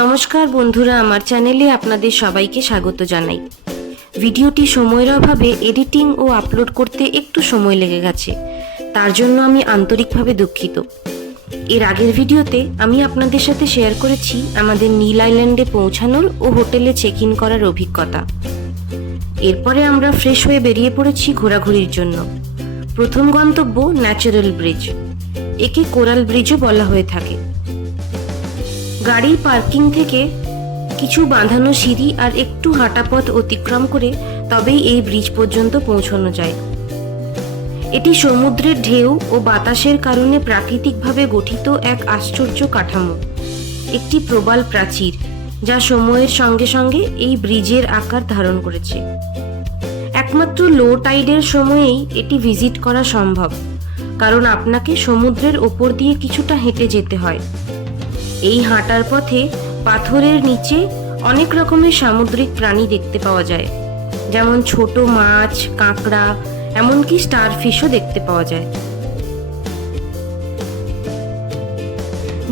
নমস্কার বন্ধুরা, আমার চ্যানেলে আপনাদের সবাইকে স্বাগত জানাই। ভিডিওটি সময়ের অভাবে এডিটিং ও আপলোড করতে একটু সময় লেগে গেছে। তার জন্য আমি আন্তরিকভাবে দুঃখিত। এর আগের ভিডিওতে আমি আপনাদের সাথে শেয়ার করেছি আমাদের নীল আইল্যান্ডে পৌঁছানোর ও হোটেলে চেক ইন করার অভিজ্ঞতা। এরপরে আমরা ফ্রেশ হয়ে বেরিয়ে পড়েছি ঘোরাঘুরির জন্য। প্রথম গন্তব্য ন্যাচারাল ব্রিজ একে কোরাল ব্রিজও বলা হয়ে থাকে। গাড়ির পার্কিং থেকে কিছু বাঁধানো সিঁড়ি আর একটু হাঁটা পথ অতিক্রম করে তবেই এই ব্রিজ পর্যন্ত পৌঁছানো যায়। এটি সমুদ্রের ঢেউ ও বাতাসের কারণে প্রাকৃতিকভাবে গঠিত এক আশ্চর্য কাঠামো। একটি প্রবাল প্রাচীর, যা সময়ের সঙ্গে সঙ্গে এই ব্রিজের আকার ধারণ করেছে। একমাত্র লো টাইডের সময়েই এটি ভিজিট করা সম্ভব, কারণ আপনাকে সমুদ্রের ওপর দিয়ে কিছুটা হেঁটে যেতে হয়। এই হাঁটার পথে পাথরের নিচে অনেক রকমের সামুদ্রিক প্রাণী দেখতে পাওয়া যায়। যেমন ছোট মাছ, কাঁকড়া, এমনকি স্টারফিশও দেখতে পাওয়া যায়।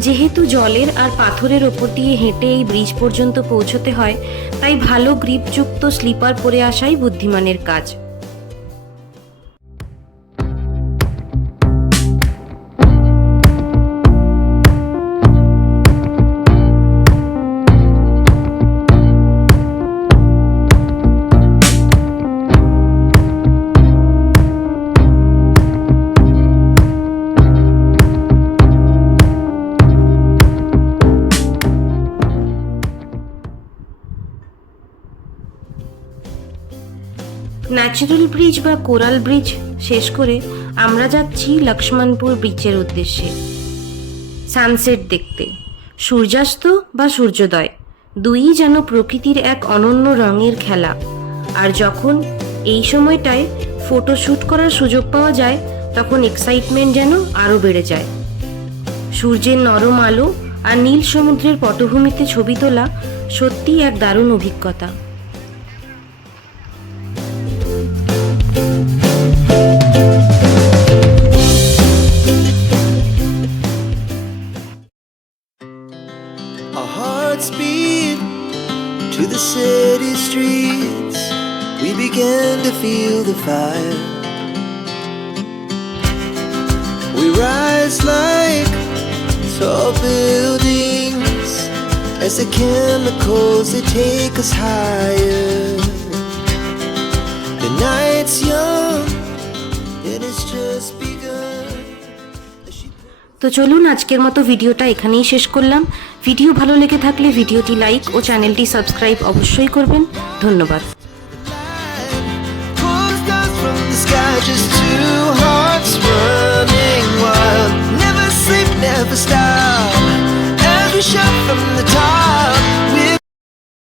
যেহেতু জলের আর পাথরের ওপর দিয়ে হেঁটে এই ব্রিজ পর্যন্ত পৌঁছতে হয়, তাই ভালো গ্রিপযুক্ত স্লিপার পরে আসাই বুদ্ধিমানের কাজ। ন্যাচারাল ব্রিজ বা কোরাল ব্রিজ শেষ করে আমরা যাচ্ছি লক্ষ্মণপুর বিচের উদ্দেশ্যে। সানসেট দেখতে। সূর্যাস্ত বা সূর্যোদয়, দুইই যেন প্রকৃতির এক অনন্য রঙের খেলা। আর যখন এই সময়টায় ফটোশ্যুট করার সুযোগ পাওয়া যায়, তখন এক্সাইটমেন্ট যেন আরও বেড়ে যায়। সূর্যের নরম আলো আর নীল সমুদ্রের পটভূমিতে ছবি তোলা সত্যিই এক দারুণ অভিজ্ঞতা। To the city streets. We began to feel the fire. We rise like tall buildings as the chemicals they take us higher. The night's young তো চলুন আজকের মতো ভিডিওটা এখানেই শেষ করলাম ভিডিও ভালো লেগে থাকলে ভিডিওটি লাইক ও চ্যানেলটি সাবস্ক্রাইব অবশ্যই করবেন ধন্যবাদ just two hearts running wild. Never sleep, never stop.